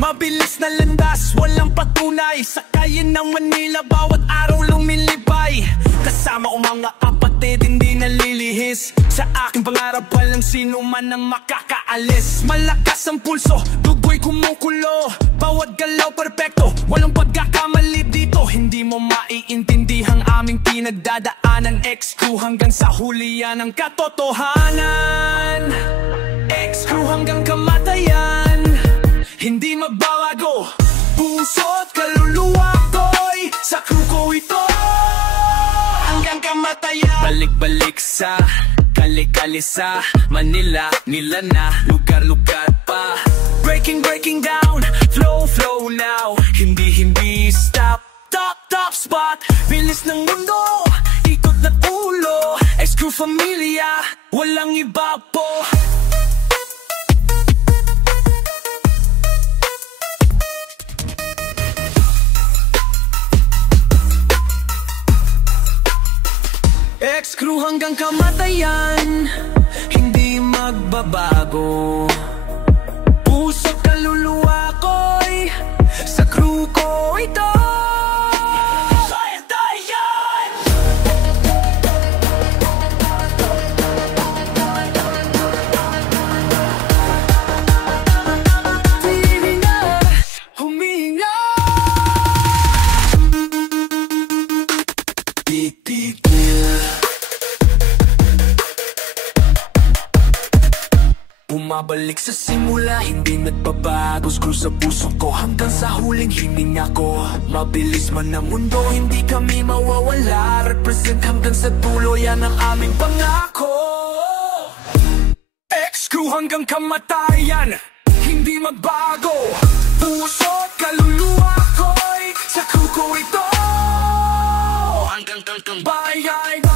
Mabilis na landas, walang patunay. Sakayin ng Manila, bawat araw lumilibay. Kasama ko mga kapatid, hindi nalilihis. Sa aking pangarap, walang sino man ang makakaalis. Malakas ang pulso, dugo'y kumukulo. Bawat galaw perpekto, walang pagkakamali dito. Hindi mo maiintindihang aming pinagdadaanan. X-Crew hanggang sa hulihan ng katotohanan. X-Crew hanggang kamatayan, hindi mababago, puso't kaluluwa ko'y sa crew ko ito hanggang kamatayan. Balik-balik sa kali-kali sa Manila, nila na lugar-lugar pa. Breaking down, flow now. Hindi stop, top spot. Bilis ng mundo, ikot na ulo. X-Crew familia, walang iba po. X-Crew hanggang kamatayan, hindi magbabago. Puso't kaluluwa ko'y sa crew ko ito. Bumabalik sa simula, hindi nagbabago. Screw sa puso ko hanggang sa huling hininga ko. Mabilis man ang mundo, hindi kami mawawala. Represent hanggang sa dulo, yan ang aming pangako. X-Crew hanggang kamatayan, hindi magbago. Puso't kaluluwa ko'y sa crew ko ito hanggang bayan.